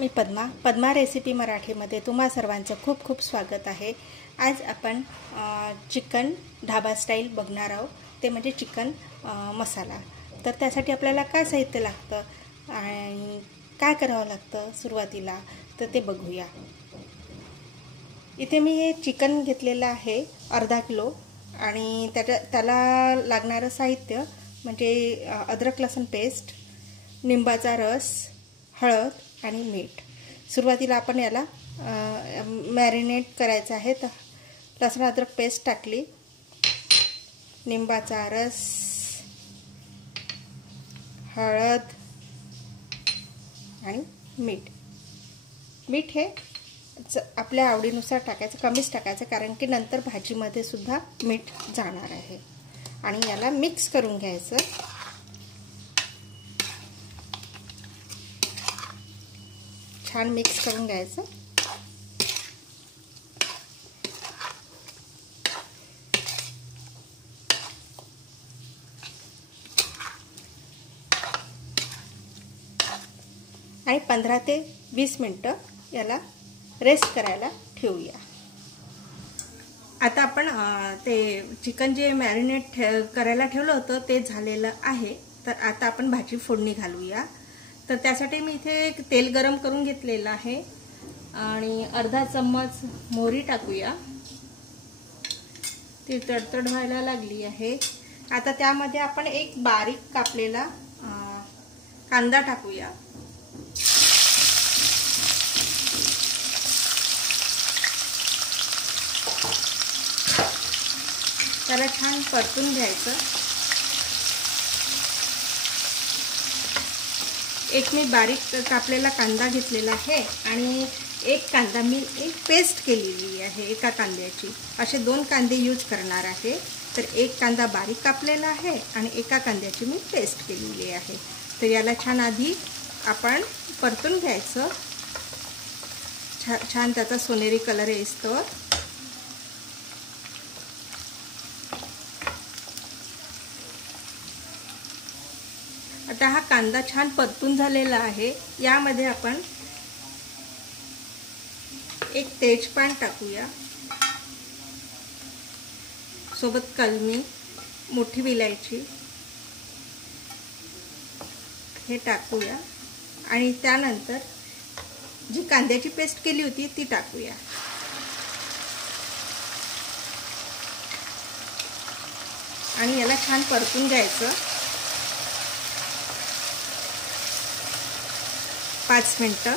मी Padma recipe मराठीमध्ये तुम्हा सर्वांचं खूप खूप स्वागत आहे। आज आपण चिकन ढाबा स्टाईल बघणार आहोत, ते म्हणजे चिकन मसाला। तर त्यासाठी आपल्याला काय साहित्य लागतं आणि काय करावं लागतं सुरुवातीला तर ते बघूया। इथे मी हे चिकन घेतलेलं आहे अर्धा किलो आणि त्याला लागणारं साहित्य म्हणजे अद्रक लसूण पेस्ट, निंबाचा रस, हळद आणि मीठ। सुरुवातीला आपण याला मॅरिनेट करायचं आहे। तर लसूण अद्रक पेस्ट टाकली, निंबाचा रस, हळद आणि मीठ हे आपल्या आवडीनुसार टाकायचं, कमीच टाकायचं कारण की नंतर भाजीमध्ये सुद्धा मीठ जाणार आहे। आणि याला मिक्स करून घ्यायचं। छान मिक्स करून घ्यायचं। आणि 15 ते 20 मिनिटं याला रेस्ट करायला ठेवूया। आता आपण ते चिकन जे मॅरिनेट करायला ठेवलं होतं ते झालेलं आहे। तर आता आपण भाजी फोडणी घालूया। तर त्यासाठी मी इथे तेल गरम करून घेतलेलं आहे आणि अर्धा चम्मच मोहरी टाकूया। ती तडतड व्हायला लागली आहे। आता त्यामध्ये आपण एक बारीक कापलेला कांदा टाकूया। त्याला छान परतून घ्यायचं। एक मी बारीक कापलेला कांदा घेतलेला आहे आणि एक कांदा मी पेस्ट केलेली आहे एका कांद्याची। असे 2 कांदे यूज करणार आहे। तर एक कांदा बारीक कापलेला आहे आणि एका कांद्याची मी पेस्ट केलेली आहे। तर याला छान आधी आपण परतून घ्यायचं। छान त्याचा सोनेरी कलर येतो। आता हा कांदा छान परतून झालेला आहे। यामध्ये आपण एक तेजपान टाकूया, सोबत कलमी, मोठी विलायची हे टाकूया आणि त्यानंतर जी कांद्याची पेस्ट केली होती ती टाकूया। आणि याला छान परतून घ्यायचं 5 मिनिटं।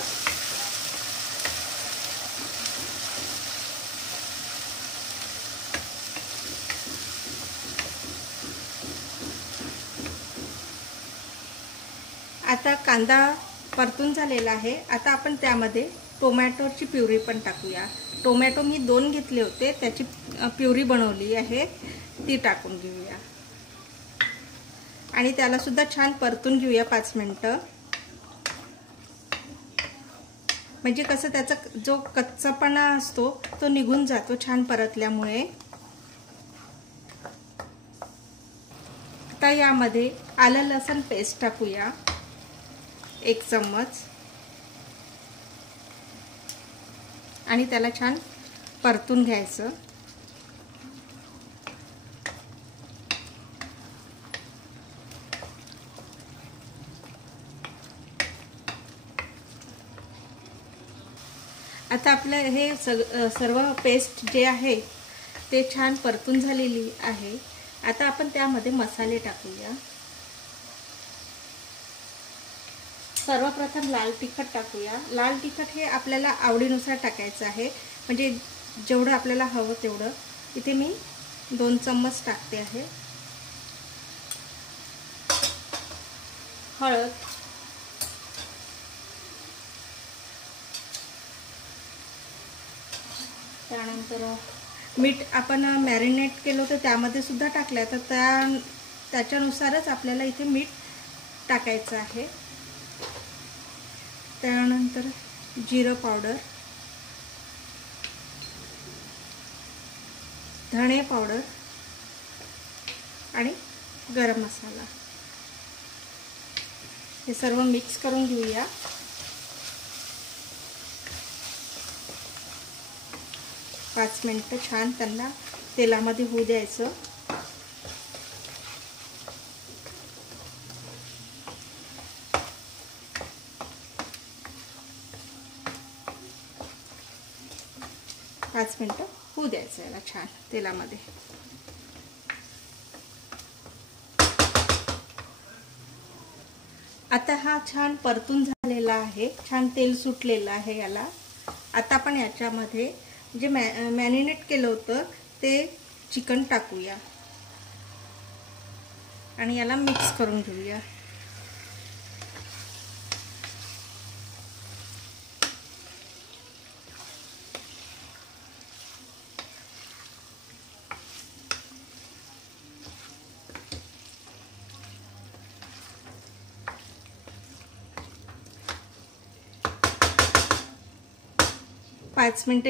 आता कांदा परतून झालेला आहे। आता आपण त्यामध्ये टोमॅटोची प्युरी पण टाकूया। टोमॅटो मी 2 घेतले होते, त्याची प्युरी बनवली आहे, ती टाकून घेऊया आणि त्याला सुद्धा छान परतून घेऊया 5 मिनिटं। म्हणजे कसं त्याचा जो कच्चापणा असतो तो निघून जातो छान परतल्यामुळे। आता यामध्ये आलं लसूण पेस्ट टाकूया 1 चम्मच आणि त्याला छान परतून घ्यायचं। आता आपलं हे सर्व पेस्ट जे आहे ते छान परतून झालेली आहे। आता आपण त्यामध्ये मसाले टाकूया। सर्वप्रथम लाल तिखट टाकूया। लाल तिखट हे आपल्याला आवडीनुसार टाकायचं आहे, म्हणजे जेवढं आपल्याला हवं तेवढं। इथे मी 2 चम्मच टाकते आहे। हळद, त्यानंतर मीठ आपण मॅरिनेट केलं होतं त्यामध्ये सुद्धा टाकलं, तर त्याच्यानुसारच आपल्याला इथे मीठ टाकायचं आहे। त्यानंतर जिरं पावडर, धणे पावडर आणि गरम मसाला हे सर्व मिक्स करून घेऊया। 5 मिनिटं छान त्यांना तेलामध्ये होऊ द्यायचं. पाच मिनिटं होऊ द्यायचं याला छान तेलामध्ये. आता हा छान परतून झालेला आहे, छान तेल सुटलेलं आहे याला. आता आपण याच्यामध्ये जे मॅरिनेट केलं होतं ते चिकन टाकूया आणि याला मिक्स करून घेऊया. पाच मिनिटं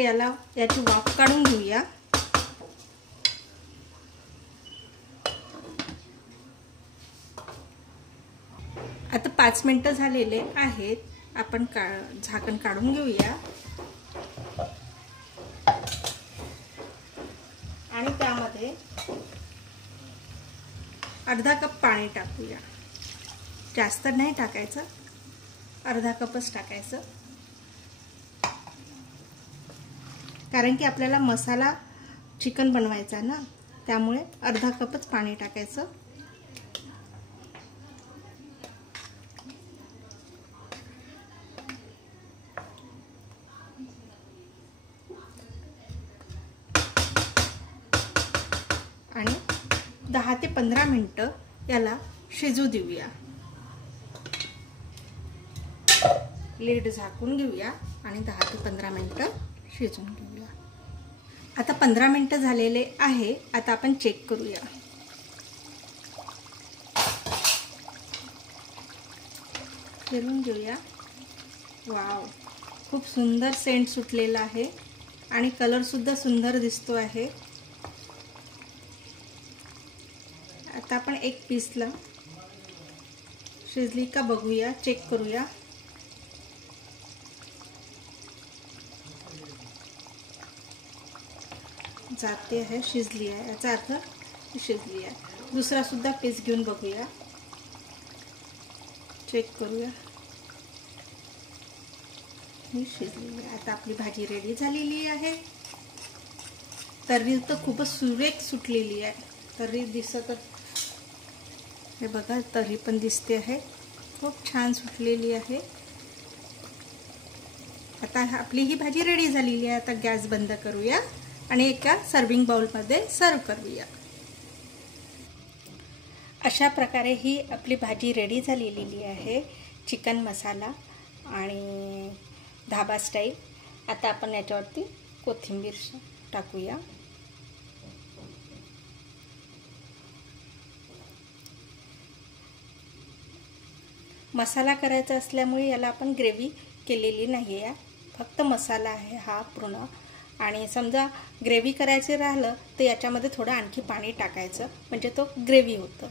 याची वाफ काढून घेऊया. आता 5 मिनिटं झालेले आहेत. आपण झाकण काढून घेऊया आणि त्यामध्ये अर्धा कप पाणी टाकूया. जास्त नाही टाकायचं, अर्धा कपच टाकायचं, कारण की आपल्याला मसाला चिकन बनवायचा ना, त्यामुळे अर्धा कपच पाणी टाकायचं. आणि 10 ते 15 मिनिटं याला शिजू देऊया. लीड झाकून घेऊया आणि 10 ते 15 मिनिटं शिजून घेऊया. आता 15 मिनिटं झालेले आहे. आता आपण चेक करूया. फिरून घेऊया. वाव, खूप सुंदर सेंट सुटलेला आहे आणि कलर सुद्धा सुंदर दिसतो आहे. आता आपण एक पीसला शिजली का बघूया, चेक करूया. जाते आहे, शिजली आहे, याचा अर्थ शिजली आहे. दुसरा सुद्धा पीस घेऊन बघूया, चेक करूया. ही शिजलेली आहे. आता आपली भाजी रेडी झालेली आहे. तर्री तर खूपच सुरेख सुटलेली आहे. तर्री दिसत, हे बघा, तर्री पण दिसते आहे, खूप छान सुटलेली आहे. आता आपली ही भाजी रेडी झालेली आहे. आता गॅस बंद करूया आणि एका सर्विंग बाउलमध्ये सर्व करूया. अशा प्रकारे ही आपली भाजी रेडी झालेली आहे, चिकन मसाला आणि धाबा स्टाईल. आता आपण याच्यावरती कोथिंबीर टाकूया. मसाला करायचा असल्यामुळे याला आपण ग्रेव्ही केलेली नाही आहे, फक्त मसाला आहे हा पूर्ण. आणि समजा ग्रेव्ही करायचं राहिलं तर याच्यामध्ये थोडं आणखी पाणी टाकायचं, म्हणजे तो ग्रेव्ही होतं.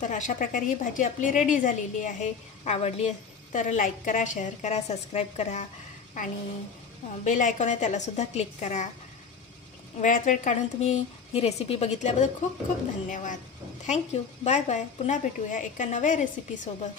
तर अशा प्रकारे ही भाजी आपली रेडी झालेली आहे. आवडली तर लाईक करा, शेअर करा, सबस्क्राईब करा आणि बेल आयकॉन आहे त्यालासुद्धा क्लिक करा. वेळात वेळ काढून तुम्ही ही रेसिपी बघितल्याबद्दल खूप खूप धन्यवाद. थँक्यू. Bye bye. पुन्हा भेटूया एका नव्या रेसिपीसोबत.